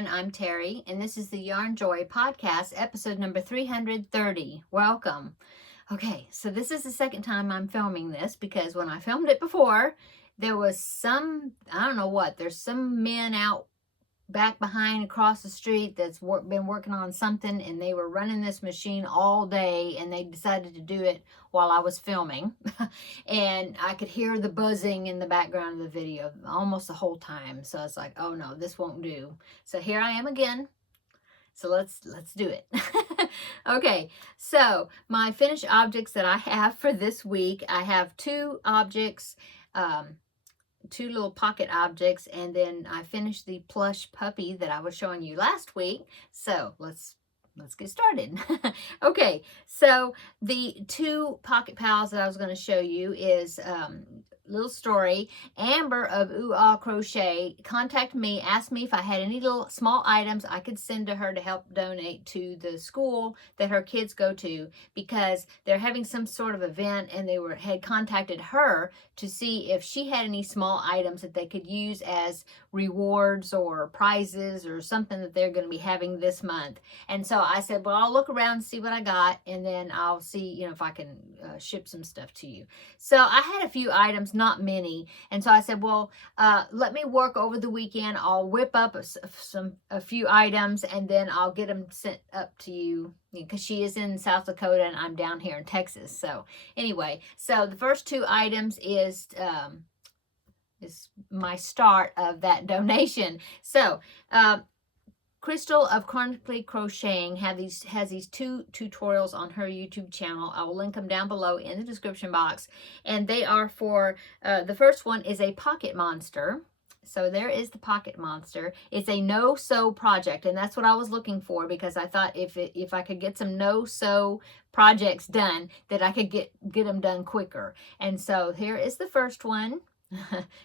everyone, I'm Terry, and this is the Yarnjoy podcast, episode number 330. Welcome. Okay, so this is the second time I'm filming this because when I filmed it before, there was I don't know what, there's some men out back behind across the street that's been working on something, and they were running this machine all day, and they decided to do it while I was filming. And I could hear the buzzing in the background of the video almost the whole time. So I was like, oh no, this won't do. So here I am again. So let's do it. Okay, so my finished objects that I have for this week, I have two objects, two little pocket objects, and then I finished the plush puppy that I was showing you last week. So let's get started. Okay, so the two pocket pals that I was going to show you is little story. Amber of Ooh Ah Crochet contacted me, asked me if I had any little small items I could send to her to help donate to the school that her kids go to, because they're having some sort of event, and they had contacted her to see if she had any small items that they could use as rewards or prizes or something that they're going to be having this month. And so I said, well, I'll look around and see what I got, and then I'll see, if I can ship some stuff to you. So I had a few items, not many. And so I said, well, let me work over the weekend. I'll whip up a few items, and then I'll get them sent up to you, because she is in South Dakota and I'm down here in Texas. So anyway, so the first two items is my start of that donation. So Crystal of Chronically Crocheting has these two tutorials on her YouTube channel. I will link them down below in the description box. And they are for, the first one is a pocket monster. So there is the pocket monster. It's a no-sew project, and that's what I was looking for, because I thought if I could get some no-sew projects done, that I could get them done quicker. And so here is the first one.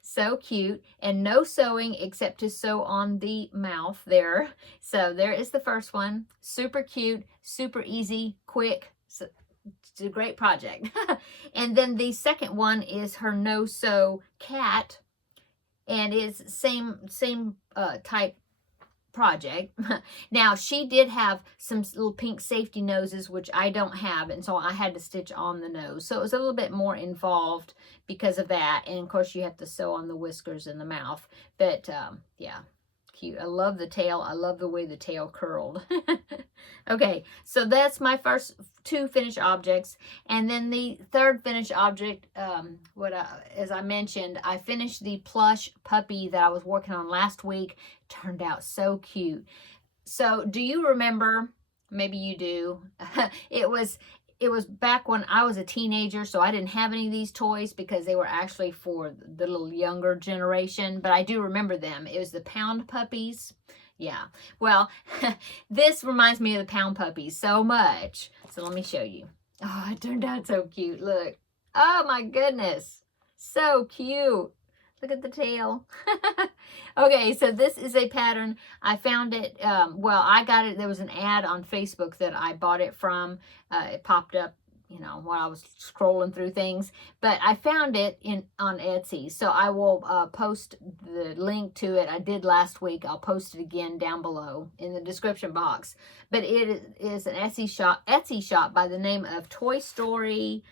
So cute, and no sewing except to sew on the mouth there. So there is the first one. Super cute, super easy, quick. So it's a great project. And then the second one is her no sew cat, and it's same type project. Now she did have some little pink safety noses, which I don't have, and so I had to stitch on the nose, so it was a little bit more involved because of that. And of course you have to sew on the whiskers and the mouth, but yeah, cute. I love the tail. I love the way the tail curled. Okay, so that's my first two finished objects. And then the third finished object, as I mentioned, I finished the plush puppy that I was working on last week. Turned out so cute. So do you remember, maybe you do, it was back when I was a teenager, so I didn't have any of these toys because they were actually for the little younger generation, but I do remember them. It was the Pound Puppies. Yeah, well, this reminds me of the Pound Puppies so much. So let me show you. Oh, it turned out so cute. Look. Oh my goodness. So cute. Look at the tail. Okay, so this is a pattern. I found it, well, I got it. There was an ad on Facebook that I bought it from. It popped up, while I was scrolling through things. But I found it on Etsy. So I will post the link to it. I did last week. I'll post it again down below in the description box. But it is an Etsy shop by the name of Toy Story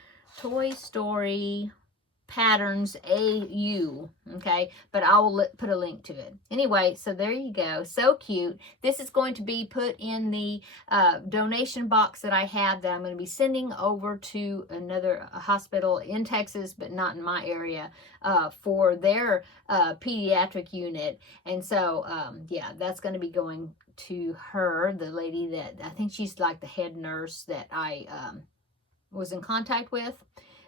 Patterns AU, okay, but I will put a link to it. Anyway, so there you go. So cute. This is going to be put in the donation box that I have, that I'm going to be sending over to another hospital in Texas, but not in my area, for their pediatric unit. And so, yeah, that's going to be going to her, the lady that, I think she's like the head nurse that I was in contact with.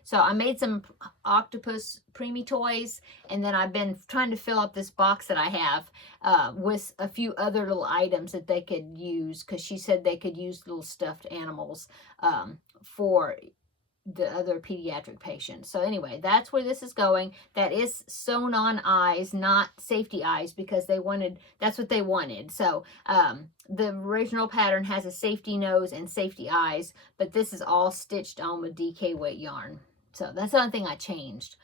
So I made some octopus preemie toys, and then I've been trying to fill up this box that I have with a few other little items that they could use, because she said they could use little stuffed animals for the other pediatric patients. So anyway, that's where this is going. That is sewn on eyes, not safety eyes, because that's what they wanted. So the original pattern has a safety nose and safety eyes, but this is all stitched on with DK weight yarn. So that's the only thing I changed.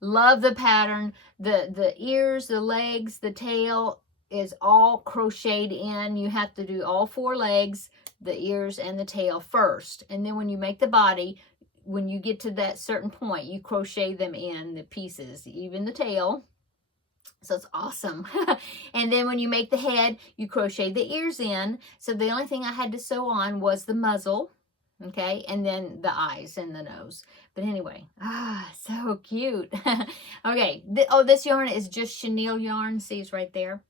Love the pattern, the ears, the legs, the tail. is all crocheted in. You have to do all 4 legs, the ears and the tail first. And then when you make the body, when you get to that certain point, you crochet them in the pieces, even the tail. So it's awesome. And then when you make the head, you crochet the ears in. So the only thing I had to sew on was the muzzle. Okay, and then the eyes and the nose. But anyway, so cute. Okay, this yarn is just chenille yarn. See, it's right there.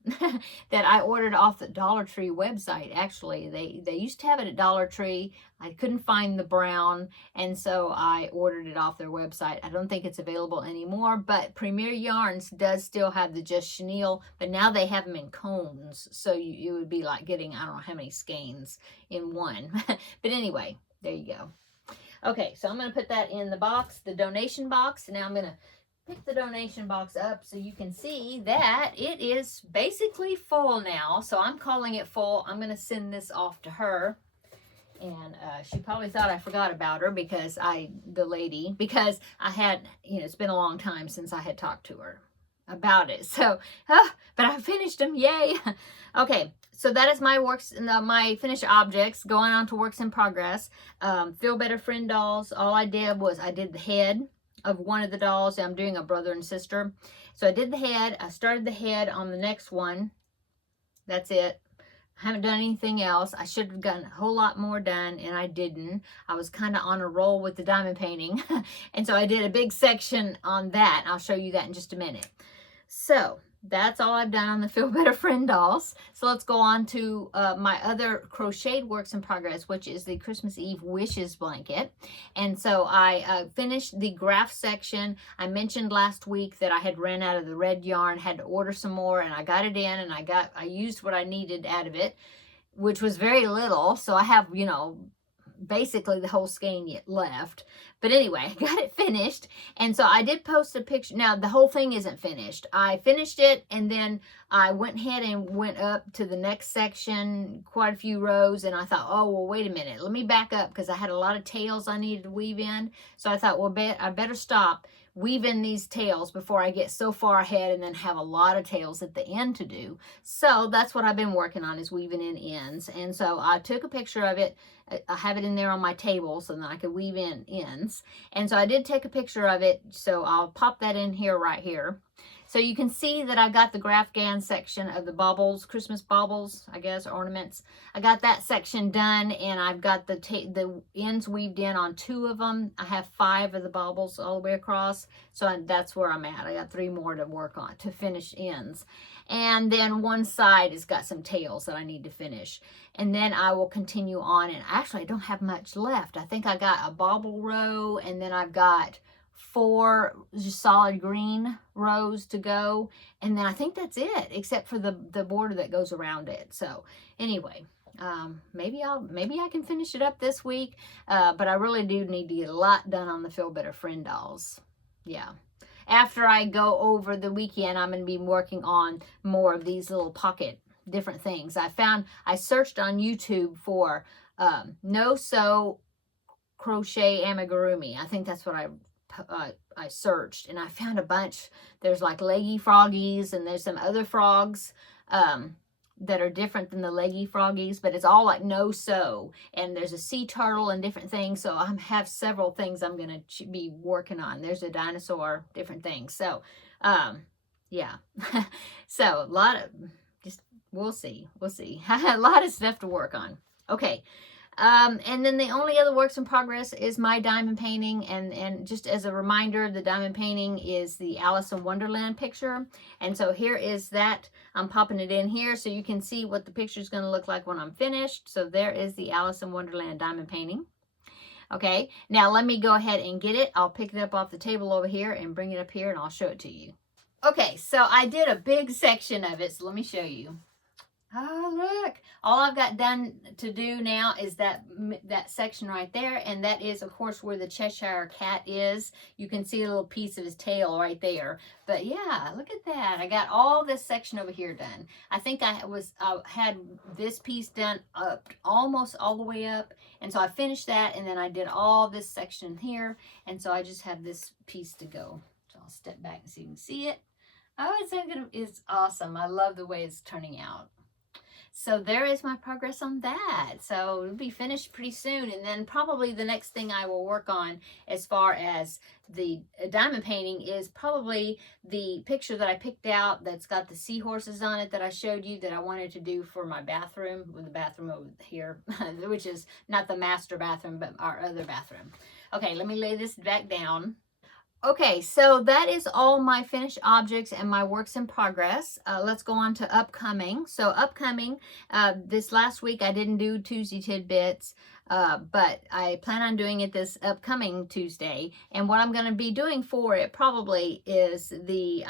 That I ordered off the Dollar Tree website. Actually, they used to have it at Dollar Tree. I couldn't find the brown, and so I ordered it off their website. I don't think it's available anymore, but Premier Yarns does still have the just chenille, but now they have them in cones. So you would be like getting, I don't know how many skeins in one. But anyway, there you go. Okay, so I'm going to put that in the box, the donation box. Now I'm going to pick the donation box up so you can see that it is basically full now. So I'm calling it full. I'm going to send this off to her. And she probably thought I forgot about her because I had, it's been a long time since I had talked to her about it. So, but I finished them. Yay. Okay. So that is my works, my finished objects. Going on to works in progress. Feel Better Friend dolls. All I did was I did the head of one of the dolls. I'm doing a brother and sister. So I did the head. I started the head on the next one. That's it. I haven't done anything else. I should have gotten a whole lot more done, and I didn't. I was kind of on a roll with the diamond painting. And so I did a big section on that. I'll show you that in just a minute. So that's all I've done on the Feel Better Friend dolls. So let's go on to my other crocheted works in progress, which is the Christmas Eve Wishes blanket. And so I finished the graph section. I mentioned last week that I had ran out of the red yarn, had to order some more, and I got it in, and I used what I needed out of it, which was very little. So I have, basically the whole skein yet left. But anyway, I got it finished. And so I did post a picture. Now, the whole thing isn't finished. I finished it, and then I went ahead and went up to the next section, quite a few rows, and I thought, oh, well, wait a minute. Let me back up because I had a lot of tails I needed to weave in. So I thought, well, I better stop weaving these tails before I get so far ahead and then have a lot of tails at the end to do. So that's what I've been working on, is weaving in ends. And so I took a picture of it. I have it in there on my table so that I could weave in ends. And so I did take a picture of it. So I'll pop that in here right here. So you can see that I got the Grafgan section of the baubles, Christmas baubles, I guess, ornaments. I got that section done, and I've got the ends weaved in on 2 of them. I have 5 of the baubles all the way across. So that's where I'm at. I got 3 more to work on to finish ends. And then one side has got some tails that I need to finish. And then I will continue on. And actually, I don't have much left. I think I got a bauble row, and then I've got 4 just solid green rows to go. And then I think that's it, except for the border that goes around it. So anyway, maybe I can finish it up this week. But I really do need to get a lot done on the Feel Better Friend dolls. Yeah. After I go over the weekend, I'm going to be working on more of these little pocket different things. I searched on YouTube for no sew crochet amigurumi. I think that's what I searched, and I found a bunch. There's like leggy froggies, and there's some other frogs that are different than the leggy froggies, but it's all like no sew. And there's a sea turtle and different things. So I have several things I'm going to be working on. There's a dinosaur, different things. So yeah. So a lot of, we'll see. A lot of stuff to work on. Okay. And then the only other works in progress is my diamond painting. And just as a reminder, the diamond painting is the Alice in Wonderland picture. And so here is that. I'm popping it in here so you can see what the picture is going to look like when I'm finished. So there is the Alice in Wonderland diamond painting. Okay, now let me go ahead and get it. I'll pick it up off the table over here and bring it up here, and I'll show it to you. Okay, so I did a big section of it, so let me show you. Oh, look. All I've got done to do now is that section right there. And that is, of course, where the Cheshire Cat is. You can see a little piece of his tail right there. But yeah, look at that. I got all this section over here done. I think I had this piece done up almost all the way up. And so I finished that. And then I did all this section here. And so I just have this piece to go. So I'll step back and so you can see it. Oh, it's awesome. I love the way it's turning out. So there is my progress on that. So it'll be finished pretty soon. And then probably the next thing I will work on as far as the diamond painting is probably the picture that I picked out that's got the seahorses on it that I showed you that I wanted to do for my bathroom, with the bathroom over here, which is not the master bathroom, but our other bathroom. Okay, let me lay this back down. Okay, so that is all my finished objects and my works in progress. Let's go on to upcoming. So upcoming, this last week I didn't do Tuesday tidbits, but I plan on doing it this upcoming Tuesday. And what I'm going to be doing for it probably is the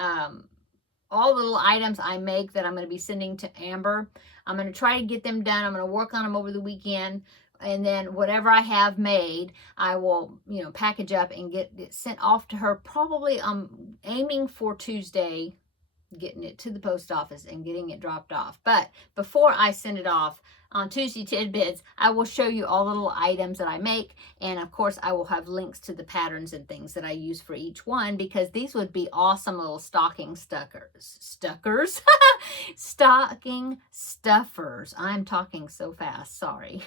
all the little items I make that I'm going to be sending to Amber. I'm going to try to get them done. I'm going to work on them over the weekend. And then whatever I have made, I will, package up and get it sent off to her. Probably I'm aiming for Tuesday, getting it to the post office and getting it dropped off. But before I send it off on Tuesday Tidbits, I will show you all the little items that I make. And of course, I will have links to the patterns and things that I use for each one, because these would be awesome little stocking stuffers. Stocking stuffers. I'm talking so fast. Sorry.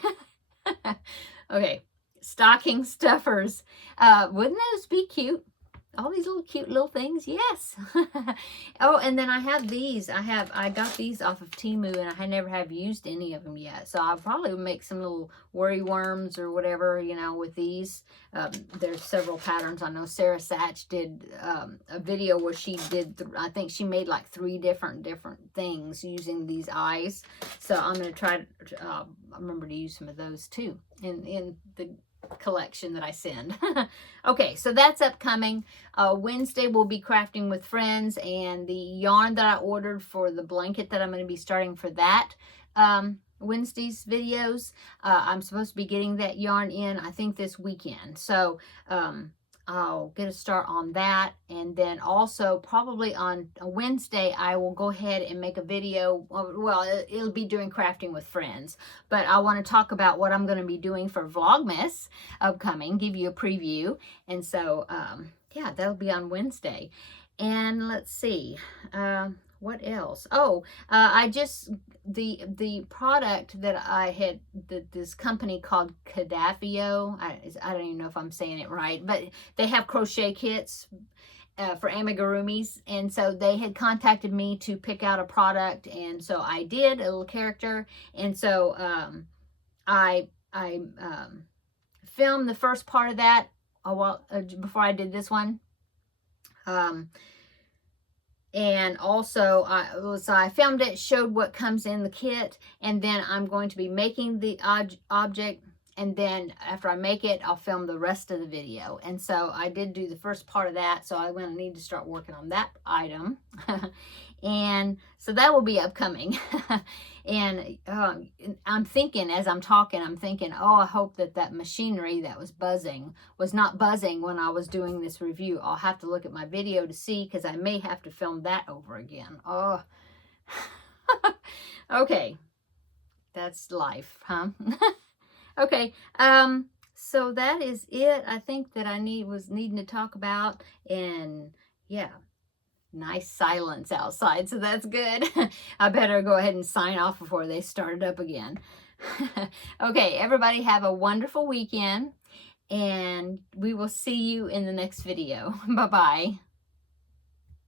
Okay, stocking stuffers. Wouldn't those be cute? All these little cute little things, yes. Oh, and then I have these. I got these off of Temu, and I never have used any of them yet. So I'll probably make some little worry worms or whatever, with these. There's several patterns. I know Sarah Satch did a video where she did, I think she made like 3 different things using these eyes. So I'm going to try to remember to use some of those too in the collection that I send. Okay, so that's upcoming. Wednesday we'll be crafting with friends, and the yarn that I ordered for the blanket that I'm going to be starting for that Wednesday's videos, I'm supposed to be getting that yarn in, I think, this weekend. So I'll get a start on that. And then also probably on a Wednesday, I will go ahead and make a video. Well, it'll be doing crafting with friends, but I want to talk about what I'm going to be doing for Vlogmas upcoming, give you a preview. And so, yeah, that'll be on Wednesday. And let's see, what else? Oh, I just, the product that I had, this company called Cutest, I don't even know if I'm saying it right, but they have crochet kits for amigurumis, and so they had contacted me to pick out a product, and so I did a little character. And so I filmed the first part of that before I did this one. And also I filmed it, showed what comes in the kit, and then I'm going to be making the object, and then after I make it, I'll film the rest of the video. And so I did do the first part of that, so I'm going to need to start working on that item. And so that will be upcoming. And I'm thinking, as I'm talking, I'm thinking, oh, I hope that machinery that was buzzing was not buzzing when I was doing this review. I'll have to look at my video to see, because I may have to film that over again. Oh, okay. That's life, huh? Okay. So that is it. I think that I was needing to talk about, and yeah. Nice silence outside, so that's good. I better go ahead and sign off before they start it up again. Okay, everybody have a wonderful weekend, and we will see you in the next video. Bye-bye.